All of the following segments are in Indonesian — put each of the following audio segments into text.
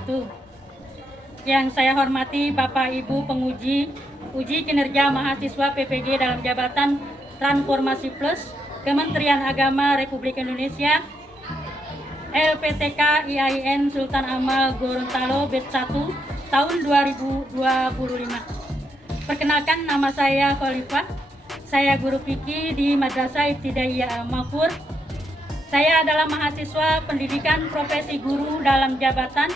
wabarakatuh. Yang saya hormati Bapak Ibu penguji uji kinerja mahasiswa PPG dalam jabatan Transformasi Plus Kementerian Agama Republik Indonesia, LPTK IAIN Sultan Amal Gorontalo Batch 1 tahun 2025. Perkenalkan, nama saya Khalifah. Saya guru fikih di Madrasah Ibtidaiyah Al-Mafur. Saya adalah mahasiswa pendidikan profesi guru dalam jabatan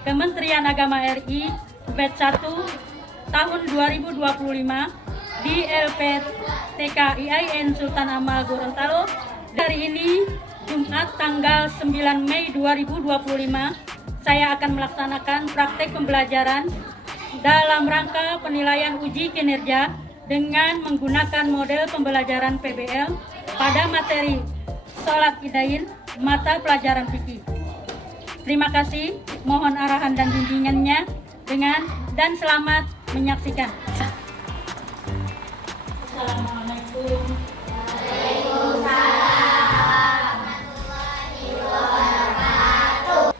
Kementerian Agama RI Batch 1 tahun 2025 di LPTK IAIN Sultan Amal Gorontalo. Hari ini Jumat tanggal 9 Mei 2025, saya akan melaksanakan praktek pembelajaran dalam rangka penilaian uji kinerja dengan menggunakan model pembelajaran PBL pada materi Sholat Idain mata pelajaran fikih. Terima kasih, mohon arahan dan bimbingannya dan selamat menyaksikan. Assalamualaikum.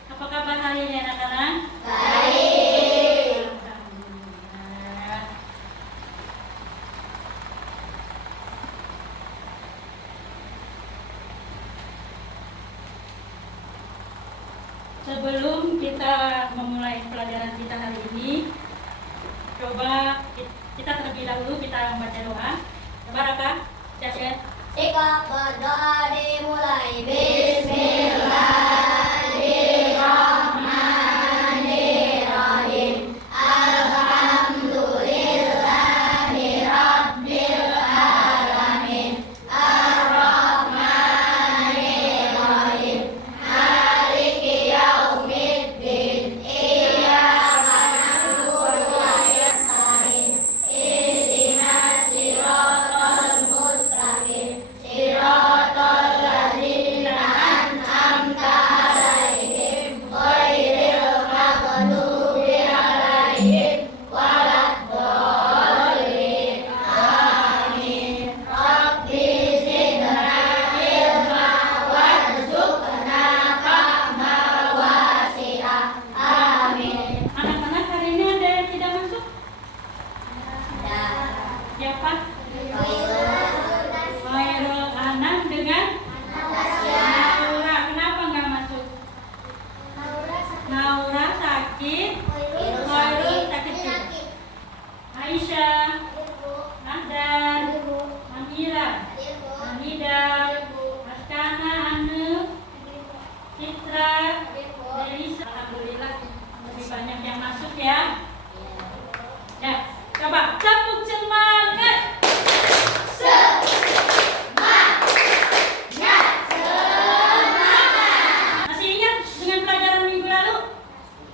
Apa kabar hari ini anak-anak? Baik. Sebelum kita memulai pelajaran kita hari ini, coba kita terlebih dahulu kita membaca doa. Coba Raka, siap ya? Sikap berdoa dimulai. Bismillahirrahmanirrahim. Alhamdulillahi Rabbil Alamin. Ar-Rahmanirrahim. Maliki Yaumiddin. Iyyaka na'budu wa iyyaka nasta'in. Ihdinas siratal mustaqim. Siratal ladzina an'amta 'alaihim ghairil maghdubi 'alaihim waladdallin. Amin. Rabbi zidna ilma warzuqna fahma wasi'a. Amin. Anak-anak, hari ini ada yang tidak masuk? Siapa? Khairul Anam dengan Naura. Kenapa nggak masuk? Naura sakit. Khairul sakit juga. Aisyah, Nadan, Amira, Hamida, Askana, Anu, Citra, Delisa. Alhamdulillah lebih banyak yang masuk ya. Ya, coba tepuk semangat. Masih ingat dengan pelajaran minggu lalu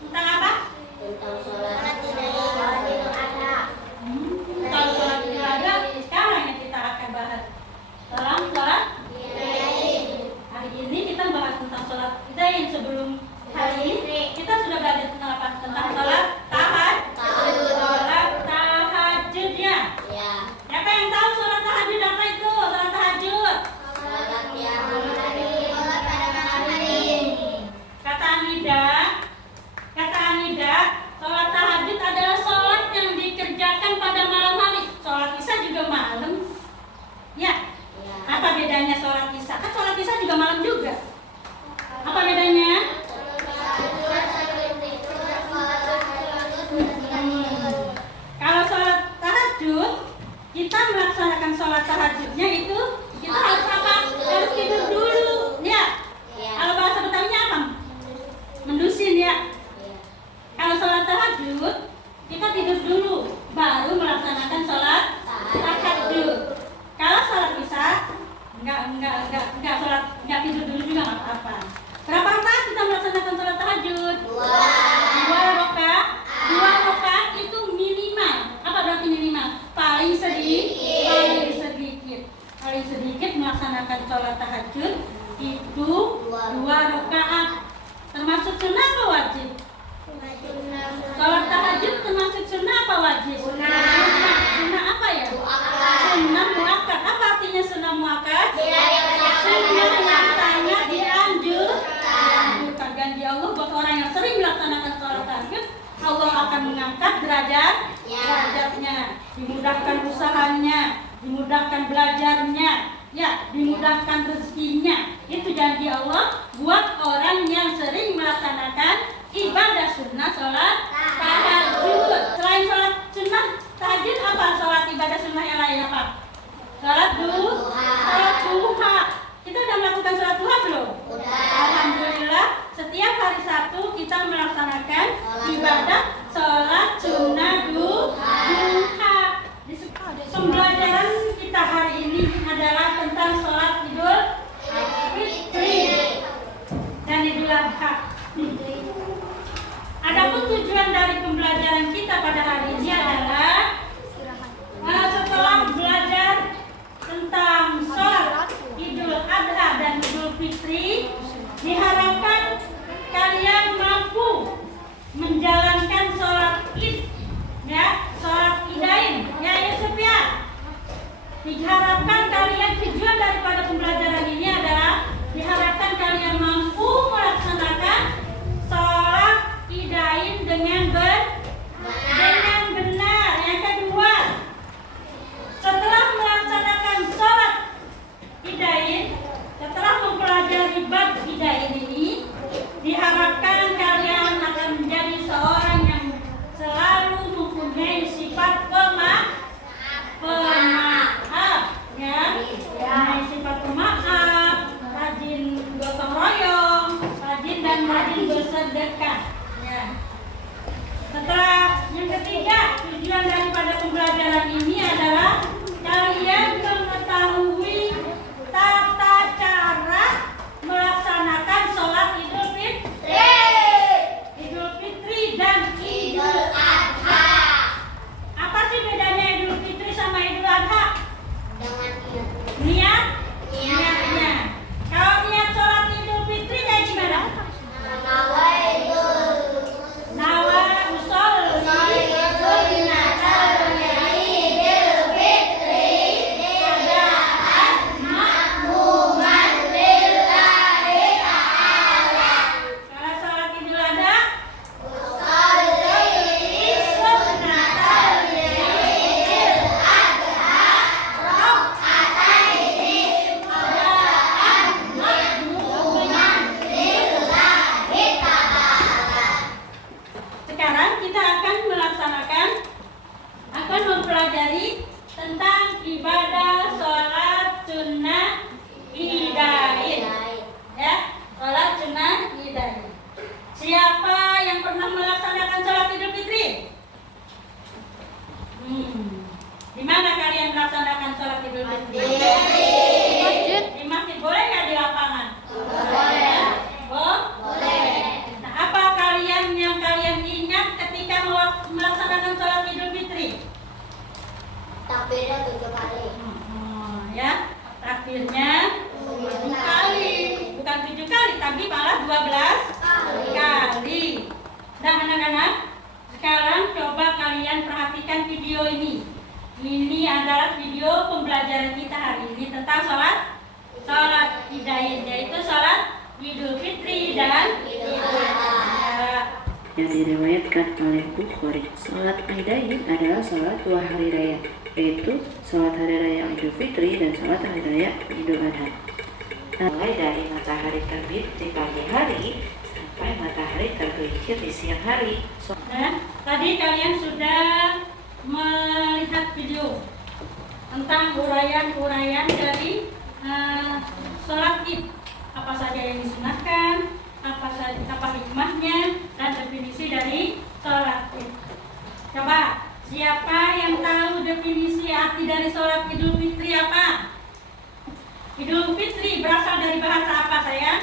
tentang apa? Tentang sholat Idul Adha. Tentang sholat Idul Adha. Sekarang yang kita akan bahas dalam sholat Idain. Hari ini kita bahas tentang sholat Idain. Sebelum hari ini kita sudah belajar tentang apa? Tentang sholat tahajudnya. Ya, Siapa yang tahu sholat tahajud apa itu? Sholat tahajud. sholat yang pada malam hari. Kata Anida, sholat tahajud adalah sholat yang dikerjakan pada malam hari. Sholat isya juga malam. Ya, Ya. apa bedanya sholat isya? Kan sholat isya juga malam juga. Apa bedanya? Kalau sholat tahajud, kita melaksanakan sholat tahajudnya itu kita harus apa? Harus tidur dulu, ya. Ya. Kalau bahasa Betawinya apa? Mendusin ya. Ya. Kalau sholat tahajud, kita tidur dulu, baru melaksanakan sholat tahajud. Kalau sholat isya, enggak tidur dulu juga nggak apa-apa. Berapa rakaat kita melaksanakan sholat tahajud? Dua rakaat. Dua rakaat itu minimal. Apa berarti minimal? Paling sedikit. Paling sedikit melaksanakan sholat tahajud itu dua rakaat. Termasuk sunnah apa wajib? Sholat tahajud termasuk sunnah apa wajib? Sunnah apa ya? Sunnah muakkad. Apa artinya sunnah muakkad? Sunnah yang sangat dianjurkan. Janji Allah buat orang yang sering melaksanakan sholat dimudahkan usahanya, dimudahkan belajarnya, ya, dimudahkan rezekinya. Itu janji Allah buat orang yang sering melaksanakan ibadah sunnah sholat tahajud. Selain sholat sunnah tahajud, apa sholat ibadah sunnah yang lain apa? Sholat duha. Kita udah melakukan sholat duha belum? Alhamdulillah, setiap hari Sabtu kita melaksanakan ibadah sholat sunnah duha. Pembelajaran kita hari ini adalah tentang sholat Idul Fitri dan Idul Adha. Adapun tujuan dari pembelajaran kita pada hari ini adalah setelah belajar tentang sholat Idul Adha dan Idul Fitri, diharapkan kalian mampu menjalankan sholat Id, ya, sholat Idain, ya Yusuf ya. Diharapkan kalian, tujuan daripada pembelajaran ini adalah diharapkan kalian mampu melaksanakan sholat Idain dengan benar. Yang kedua, setelah melaksanakan sholat Idain, setelah mempelajari bab Idain ini, diharapkan kalian akan menjadi seorang yang selalu mempunyai sifat pemaaf, ya, mempunyai sifat pemaaf, rajin gotong royong, rajin bersedekah. Ya. Setelah yang ketiga, tujuan daripada pembelajaran ini adalah kalian mengetahui tata cara melaksanakan sholat Idul Fitri dan Idul Adha. Apa sih bedanya Idul Fitri sama Idul Adha? Niatnya. Kalau niat sholat Idul Fitri kayak gimana? Nawa usolli sunnatal Idul Fitri adaan makmuman lillahi ta'ala. Kalau sholat Idul Adha, usolli sunnatal Idul Adha rakaataini adaan makmuman lillahi ta'ala. Sekarang kita akan mempelajari tentang ibadah sholat sunnah Idain. Ya, sholat sunnah Idain. Siapa yang pernah melaksanakan sholat Idul Fitri? Di mana kalian melaksanakan sholat Idul Fitri? Di masjid. Boleh nggak di lapangan? Boleh. Nah, apa yang kalian ingat ketika melaksanakan sholat Idul Fitri? Takbirnya 7 kali. Ya, takbirnya 7 kali. Bukan 7 kali, tapi malah 12 kali. Nah, anak-anak, sekarang coba kalian perhatikan video ini. Ini adalah video pembelajaran kita hari ini tentang sholat Idain, yaitu sholat Idul Fitri dan Idul Adha. Yang diriwayatkan oleh Bukhari, sholat Idain adalah sholat 2 hari raya, yaitu sholat hari raya Idul Fitri dan sholat hari raya Idul Adha. Mulai dari matahari terbit di pagi hari sampai matahari tergelincir di siang hari. Dan tadi kalian sudah melihat video tentang uraian dari sholat Id, apa saja yang disunahkan, apa hikmahnya, dan definisi dari sholat Id. Coba, siapa yang tahu definisi arti dari sholat Idul Fitri apa? Idul Fitri berasal dari bahasa apa, sayang?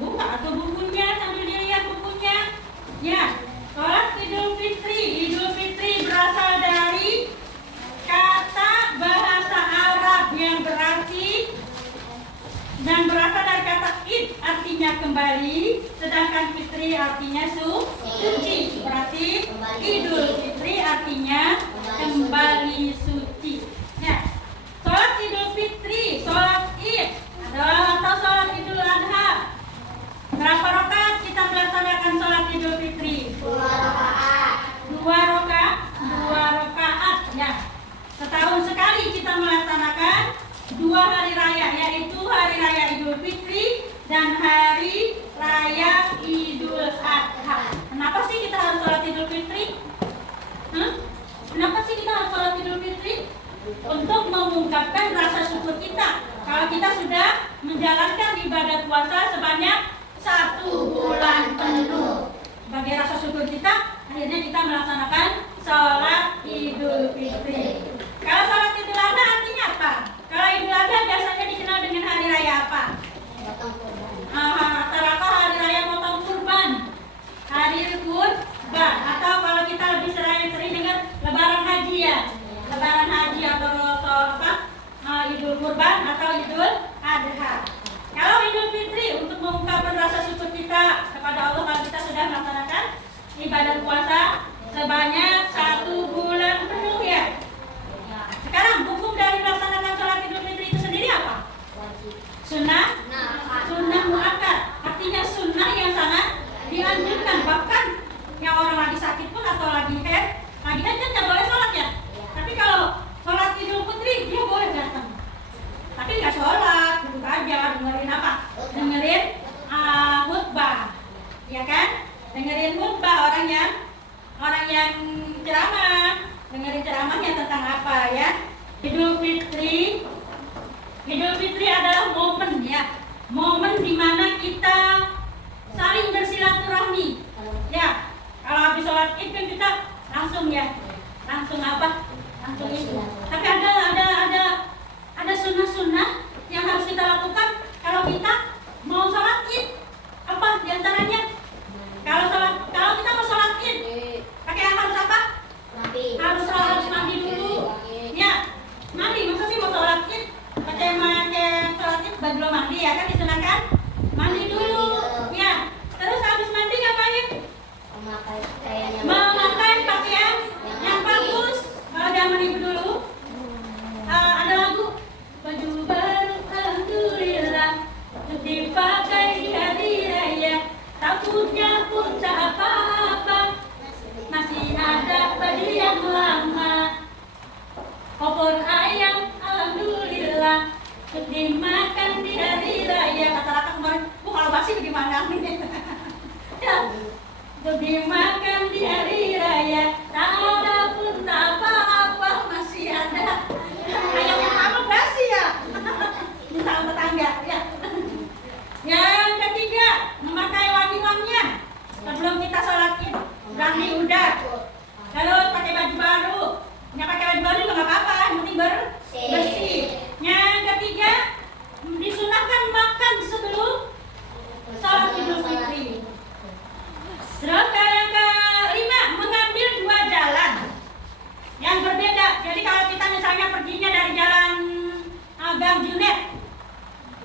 Buka atau bukunya, sambil dilihat bukunya. Ya, sholat Idul Fitri berasal dari kata bahasa Arab yang berarti dan berasal dari kata id, artinya kembali, sedangkan fitri artinya suci. Berarti Idul Fitri artinya kembali suci. Ya, sholat Idul Fitri, sholat Id atau sholat Idul Adha. Berapa rakaat kita melaksanakan sholat Idul Fitri? untuk mengungkapkan rasa syukur kita kalau kita sudah menjalankan ibadah puasa sebanyak 1 bulan penuh. Sebagai rasa syukur kita, akhirnya kita melaksanakan sholat Idul Fitri. Kalau sholat Idul Adha artinya apa? Kalau Idul Adha biasanya dikenal dengan hari raya apa? Rata-rata hari raya potong kurban, hari kurban, atau kalau kita lebih sering dengar lebaran haji ya, lebaran haji atau apa? Idul Kurban atau Idul Adha. Kalau Idul Fitri untuk mengungkapkan rasa syukur kita kepada Allah kalau kita sudah melaksanakan ibadah puasa sebanyak 1 bulan penuh ya. Sekarang hukum dari melaksanakan sholat Idul Fitri itu sendiri apa? Sunnah muakkad, artinya sunnah yang sangat dianjurkan. Bahkan yang orang lagi sakit pun atau lagi haid kan nggak boleh sholat ya. Tapi kalau sholat Idul Fitri dia boleh datang. Tapi nggak sholat, duduk aja, dengerin apa? Dengerin khutbah, ya kan? Dengerin khutbah orang yang ceramah, dengerin ceramahnya tentang apa ya? Idul Fitri adalah momen ya, momen dimana kita saling bersilaturahmi. Ya, kalau habis sholat id kan kita langsung apa? Langsung itu. Tapi ada sunnah-sunnah yang harus kita lakukan kalau kita mau sholat id. Apa diantaranya? Kalau kita mau sholat id, harus apa? Harus mandi dulu. Ya, mandi. Masa sih mau sholat id pakai sholat id belum mandi ya kan disunahkan? Mandi dulu. Ya. Terus habis mandi ngapain? Memakai pakaian yang bagus. Kalau zaman ibu dulu ada lagu baju baru alhamdulillah dipakai di hari raya, takutnya pun tak apa-apa, masih ada baju yang lama, opor ayam alhamdulillah dimakan di hari raya. Kata-kata kemarin, kalau basi bagaimana nih? Ya, dimakan di hari raya, tak ada pun tak apa-apa, masih ada ayam yang lama basi ya. Minta tetangga ya. Yang ketiga, memakai wangi-wangian sebelum kita sholat id. Berani udah. Lalu pakai baju baru. Nggak pakai baju baru juga nggak apa-apa, yang penting bersih. Yang ketiga, disunahkan makan sebelum sholat Idul Fitri. Terus yang kelima, mengambil 2 jalan yang berbeda. Jadi kalau kita misalnya perginya dari jalan Gang Junet,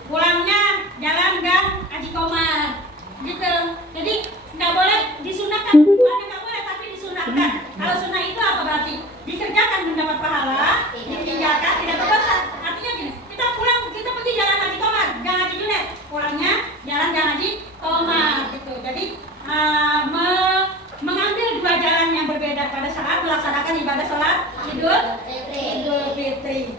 pulangnya jalan Gang Haji Komar, gitu. Jadi nggak boleh disunahkan, bukan nggak boleh tapi disunahkan. Kalau sunnah itu apa berarti? Dikerjakan mendapat pahala, ditinggalkan tidak berdosa. Artinya gini, kita pergi jalan Haji Komar, Gang Haji Junet, pulangnya jalan Gang Haji Komar, gitu. Jadi mengambil 2 jalan yang berbeda pada saat melaksanakan ibadah sholat Idul Fitri.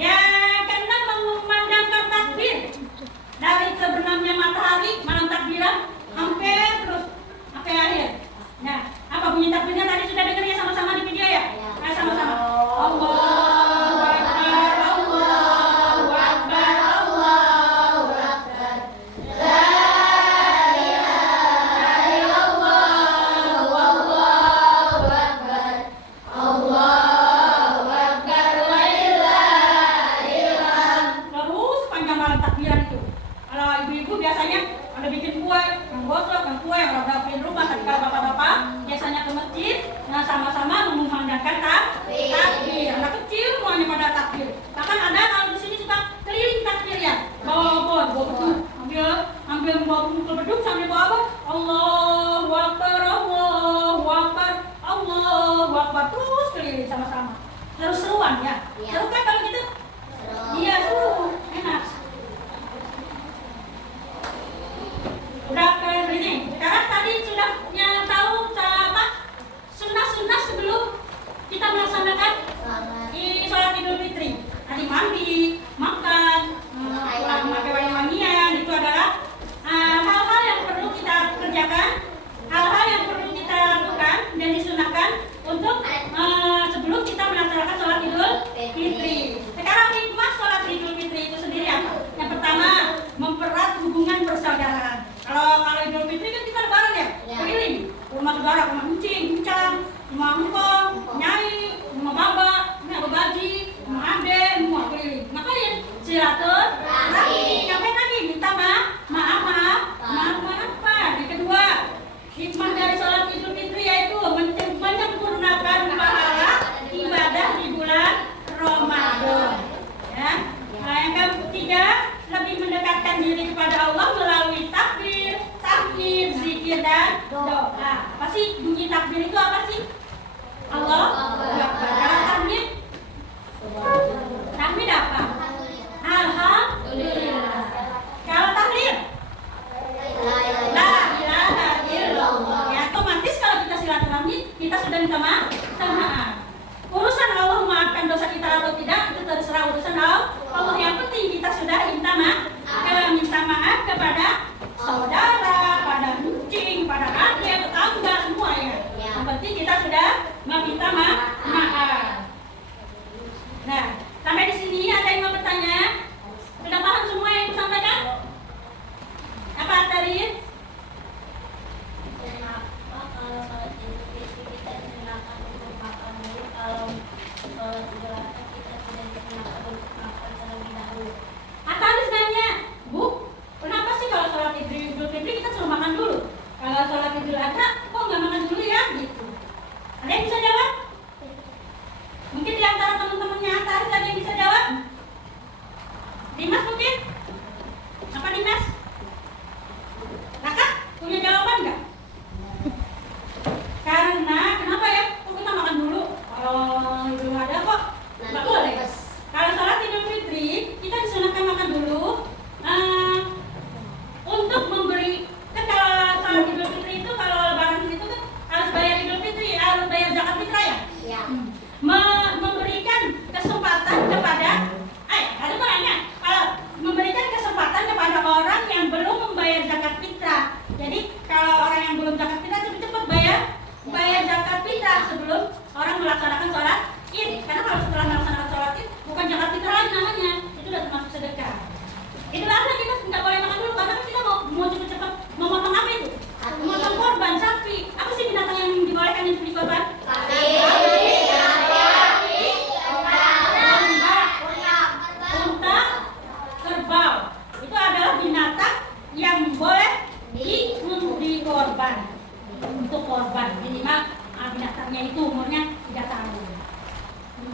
Yang keenam, memandangkan takbir dari terbenamnya matahari, malam takbiran sampai akhir. Nah, apa bunyi takbirnya tadi sudah dengar ya sama-sama di video ya? Nah, sama-sama. Allahu Akbar, Allahu Akbar, Allahu Akbar. La ilaha illallah, wallahu akbar. Allahu Akbar, walillahil hamd. Terus panjang malam takbiran itu. Kalau ibu-ibu biasanya ada bikin kue, yang gosok, yang kue, yang rapiin rumah. Tapi kalau bapak-bapak biasanya ke masjid, nah sama-sama mengumandangkan takbir. Anak kecil semuanya pada takbir. Bahkan ada kalau di sini suka keliling takbir ya, bawa beduk, ambil bawa mukul beduk sambil bawa apa? Allahu Akbar, Allahu Akbar, Allahu Akbar, terus keliling sama-sama. Terus seruan ya. Seru kan kalau gitu? Iya seru, enak. Udah kayak ini. Sekarang tadi sudah tahu apa sunnah-sunnah sebelum kita melaksanakan sholat Idul Fitri. Tadi mandi, makan, pulang pakai wangi-wangian, itu adalah hal-hal yang perlu kita kerjakan, hal-hal yang perlu kita lakukan dan disunahkan untuk sebelum kita melaksanakan sholat Idul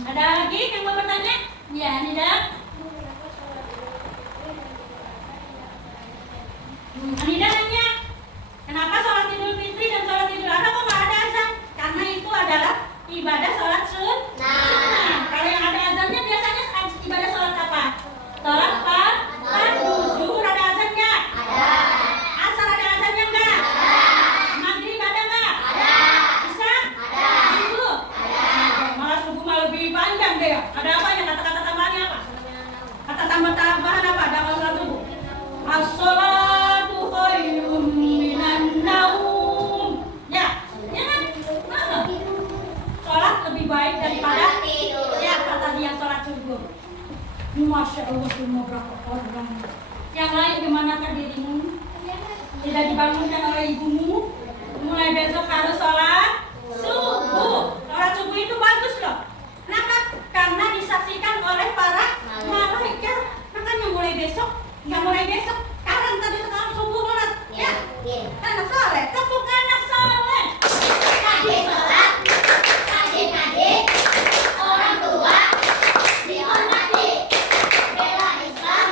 Ada lagi yang mau bertanya? Ya, Nida. Anida nanya, kenapa sholat Idul Fitri dan sholat Idul Adha kok nggak ada azan? Karena itu adalah ibadah sholat sunnah. Kalau yang ada azannya biasanya ibadah sholat apa? Sholat fardu. Zuhur ada azan nggak? Ada. Asar ada azannya nggak? Maghrib ada nggak? Ada. Isya? Ada. Subuh? Ada. Malah subuh malah lebih panjang deh. Ada apa ya? Kata-kata tambahannya apa? Kata tambahan apa? Ada kalau sholat subuh? As-sholatu khairum minan naum. Ya, ya kan? Sholat lebih baik daripada tidur. ya kata dia sholat subuh. Masya Allah, semua berapa orang. Yang lain gimana dirimu? Tidak dibangunkan oleh ibumu. Mulai besok harus sholat subuh. Sholat subuh itu bagus loh. Kenapa? Karena disaksikan oleh para malaikat. Makanya mulai besok, nggak mulai besok. Sekarang tadi sekarang subuh sholat. Ya, anak soleh, tepuk anak soleh. Rajin sholat, rajin ngaji, orang tua dihormati, bela Islam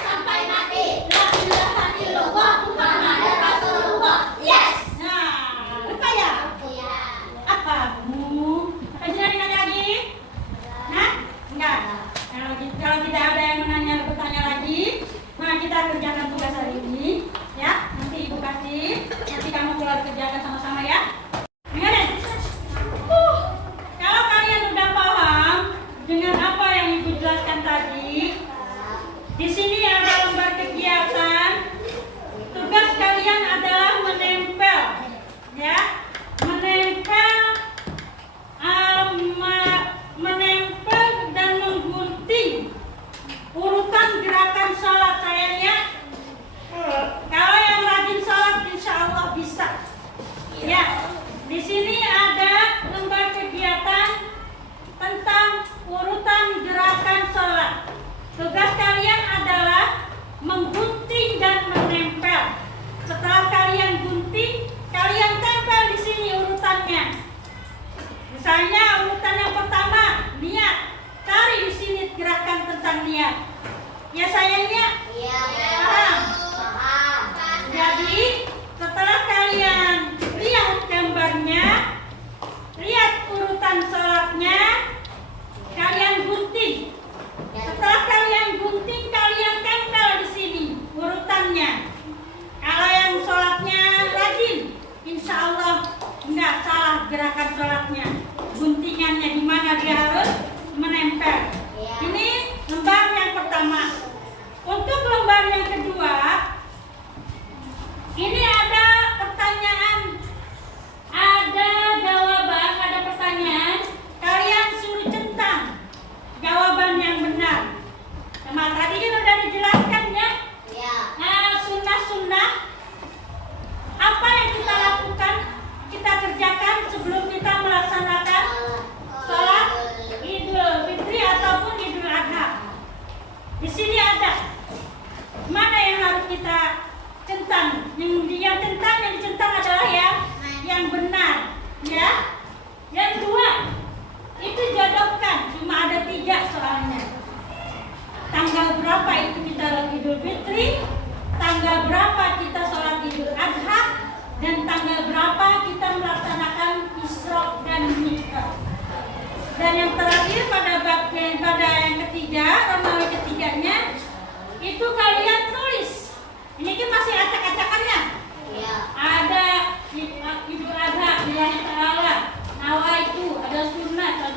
sampai mati. La ilaha illallah Muhammadur Rasulullah. Yes. Nah, lupa ya? Iya. Apa? Rajin nanya lagi? Nah, enggak. Kalau tidak ada yang bertanya lagi, nah kita kerjakan tugas hari ini, ya. Nanti ibu kasih, nanti kamu keluar kerjakan sama-sama ya. Dengarin. Kalau kalian udah paham dengan apa yang ibu jelaskan tadi, di sini ada lembar kegiatan. Tugas kalian adalah menempel, ya, menempel dan menggunting urutan gerakan sholat sayangnya. Kalau yang rajin sholat insya Allah bisa. Ya, di sini ada lembar kegiatan tentang urutan gerakan sholat. Tugas kalian adalah menggunting dan menempel. Setelah kalian gunting, kalian tempel di sini urutannya. Misalnya urutan yang pertama, niat. Cari di sini gerakan tentang niat. Ya sayangnya? Iya. Paham? Paham. Jadi setelah kalian lihat gambarnya, lihat urutan sholatnya, kalian gunting. Setelah kalian gunting, kalian tempel di sini urutannya. Kalau yang sholatnya rajin, insya Allah nggak salah gerakan sholatnya. Guntingannya di mana dia harus menempel. Ini lembar yang pertama. Untuk lembar yang kedua, ini ada pertanyaan, ada jawaban, ada pertanyaan. Kalian suruh centang jawaban yang benar. Sama tadi kan udah dijelaskan ya. Iya. Sunnah-sunnah apa yang kita lakukan, kita kerjakan sebelum kita melaksanakan sholat Idul Fitri ataupun Idul Adha. Di sini ada mana yang harus kita centang. Yang dicentang adalah yang benar, ya. Yang dua itu jodohkan, cuma ada 3 soalnya. Tanggal berapa itu kita sholat Idul Fitri, tanggal berapa kita sholat Idul Adha, dan tanggal berapa kita melaksanakan Isra dan Mi'raj. Dan yang terakhir pada yang ketiga, Romawi ketiganya, itu kalian tulis. Ini kan masih acak-acakannya. Iya. Ada Idul Adha, billahi ta'ala, nawaitu, ada sunnah, ada